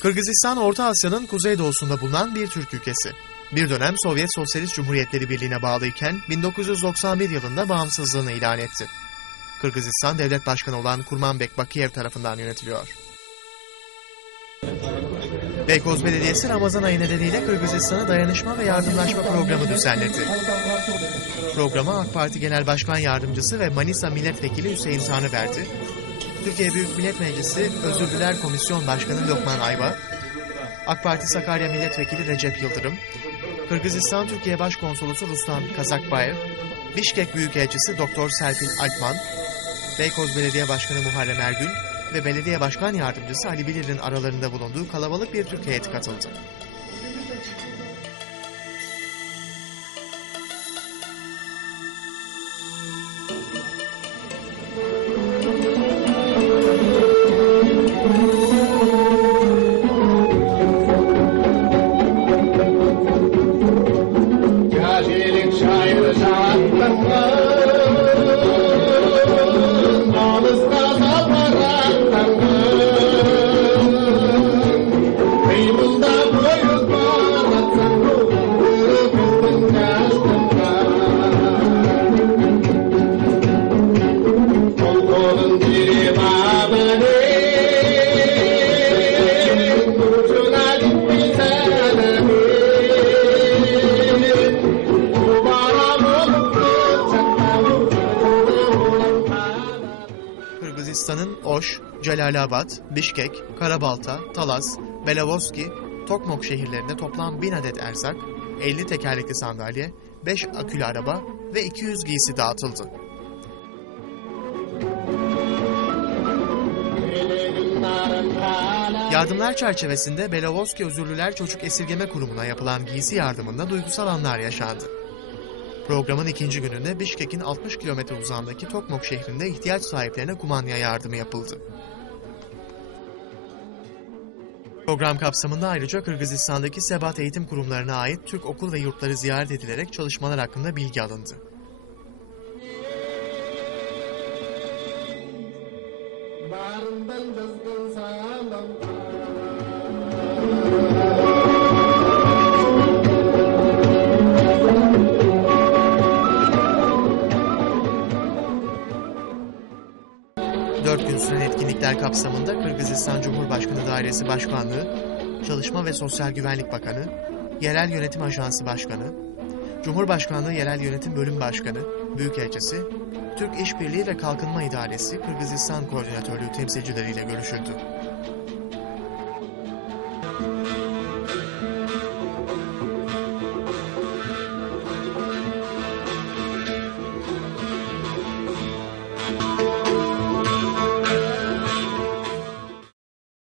Kırgızistan, Orta Asya'nın kuzeydoğusunda bulunan bir Türk ülkesi. Bir dönem Sovyet Sosyalist Cumhuriyetleri Birliği'ne bağlıyken 1991 yılında bağımsızlığını ilan etti. Kırgızistan devlet başkanı olan Kurmanbek Bakiyev tarafından yönetiliyor. Beykoz Belediyesi Ramazan ayı nedeniyle Kırgızistan'a dayanışma ve yardımlaşma programı düzenledi. Programa AK Parti Genel Başkan Yardımcısı ve Manisa Milletvekili Hüseyin Tanrıverdi, Türkiye Büyük Millet Meclisi Özür Diler Komisyon Başkanı Lokman Ayva, AK Parti Sakarya Milletvekili Recep Yıldırım, Kırgızistan Türkiye Başkonsolosu Ruslan Kazakbayev, Bişkek Büyükelçisi Doktor Serpil Alpman, Beykoz Belediye Başkanı Muharrem Ergül ve Belediye Başkan Yardımcısı Ali Bilir'in aralarında bulunduğu kalabalık bir Türk heyeti katıldı. Oş, Celalabad, Bişkek, Karabalta, Talas, Belovoski, Tokmok şehirlerinde toplam 1000 adet erzak, 50 tekerlekli sandalye, 5 akülü araba ve 200 giysi dağıtıldı. Yardımlar çerçevesinde Belovoski Özürlüler Çocuk Esirgeme Kurumu'na yapılan giysi yardımında duygusal anlar yaşandı. Programın ikinci gününde Bişkek'in 60 kilometre uzandaki Tokmok şehrinde ihtiyaç sahiplerine kumanya yardımı yapıldı. Program kapsamında ayrıca Kırgızistan'daki sebat eğitim kurumlarına ait Türk okul ve yurtları ziyaret edilerek çalışmalar hakkında bilgi alındı. Bağrından 4 gün süren etkinlikler kapsamında Kırgızistan Cumhurbaşkanı Dairesi Başkanlığı, Çalışma ve Sosyal Güvenlik Bakanı, Yerel Yönetim Ajansı Başkanı, Cumhurbaşkanlığı Yerel Yönetim Bölüm Başkanı, Büyükelçisi, Türk İşbirliği ve Kalkınma İdaresi Kırgızistan Koordinatörlüğü temsilcileriyle görüşüldü.